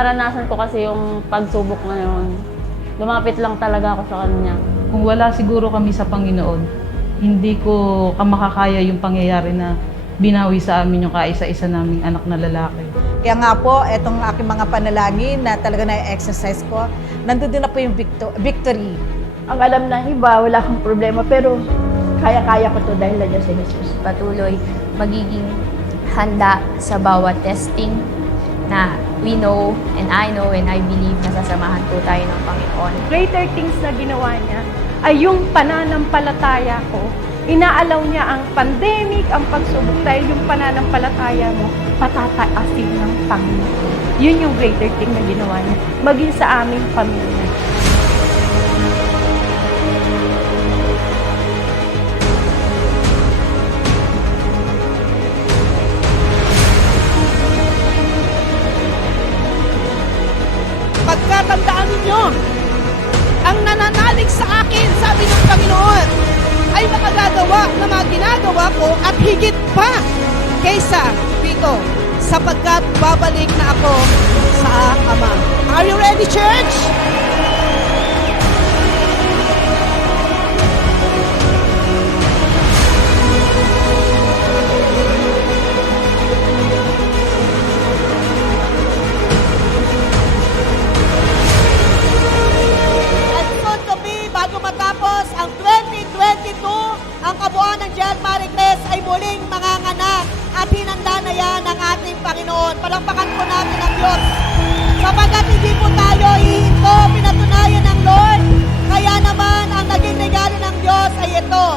naranasan ko kasi yung pagsubok ngayon, lumapit lang talaga ako sa Kanya. Kung wala siguro kami sa Panginoon, hindi ko makakaya yung pangyayari na binawi sa amin yung kaisa-isa naming anak na lalaki. Kaya nga po, etong aking mga panalangin na talaga na-exercise ko, nandun din na po yung victory. Ang alam ng iba, wala akong problema, pero kaya-kaya ko to dahil nandiyan si Jesus. Patuloy magiging handa sa bawat testing na we know and I know and I believe na sasamahan po tayo ng Panginoon. Greater things na ginawa niya ay yung pananampalataya ko. Inaalaw niya ang pandemic, ang pagsubok dahil yung pananampalataya mo, patataasin ng Panginoon. Yun yung greater thing na ginawa niya, maging sa aming pamilya. Pagkatandaan ninyo, ang nananalig sa akin, sabi ng Panginoon, ay makagagawa na mga ginagawa ko at higit pa kaysa dito, sapagkat babalik na ako sa Ama. Are you ready, church? Bago matapos ang 2022, ang kabuuan ng Jan Marie Crest ay muling manganganak at hinanda na yan ng ating Panginoon. Palakpakan po natin ang Diyos. Sapagkat hindi po tayo ihinto, pinatunayan ng Lord. Kaya naman ang naging regalo ng Diyos ay ito.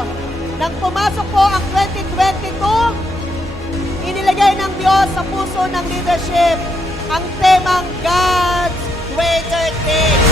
Nang pumasok po ang 2022, inilagay ng Diyos sa puso ng leadership ang temang God's Greater Things.